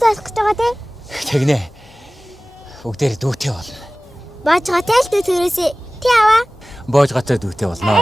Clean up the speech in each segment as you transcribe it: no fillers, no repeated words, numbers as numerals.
болох гэж байгаа те. Тэгнэ. Бүгдээр дүүтэй болно. Бааж гатай л дүү төрөөсэй. Ти аваа. Боож гатай дүүтэй болно.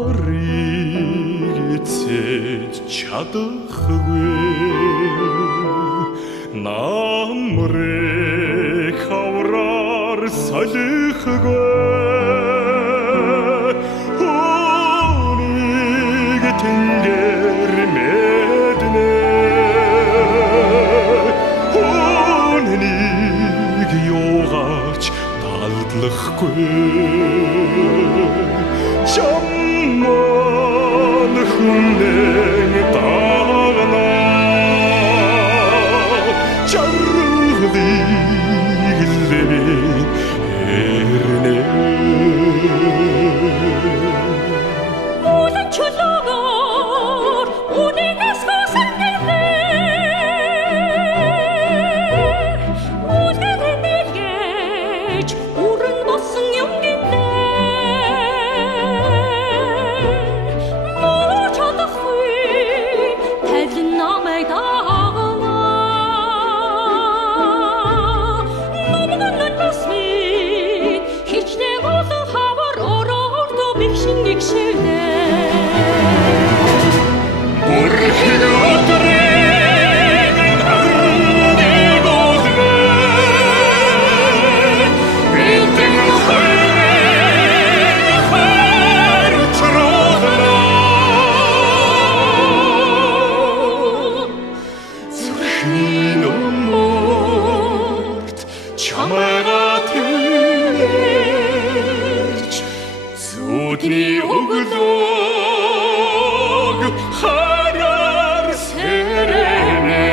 Нарыг эцэж чадахгүй намрыг хавраар солихгүй хүнийг тэнгэр мэднэ хүнийг юугаач талдлахгүй Чамман хүнэн тагна чаргдыг лэвэн эрнэ Улан чулуугаар үнээс хосангилээ Улан нэлгэж уран босон юм гинэ Зүудний өгдөг хараар сэрэнэ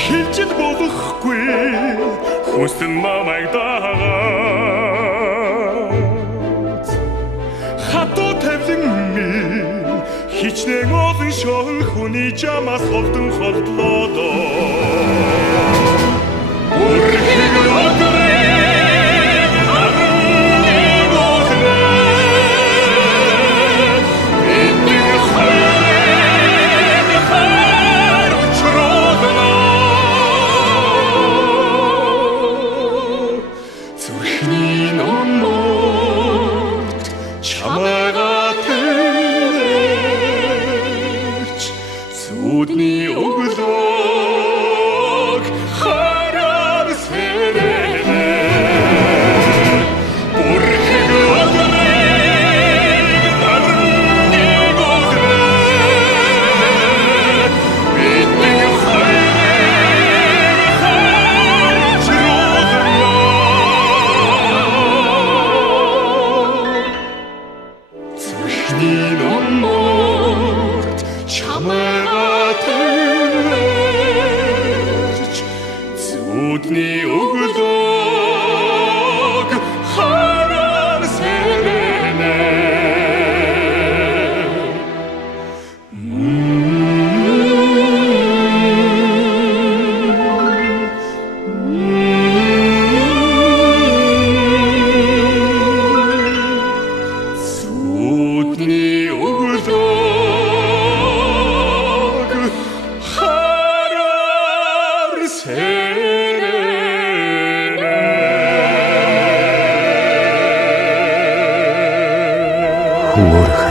Хилчэд болохгүй хүссэн намайг дагаад хатуу тавлан минь хичнээн олон шоол хүний чамаас холдон холдлоодоо Үрхийг өдрийг харныг уулнэ Бидний хайрыг харучродна Зүрхний номот чамайга тэрч Зүудний өгдөг хараар сэрэнэ Үрхийг өдрийг Уурах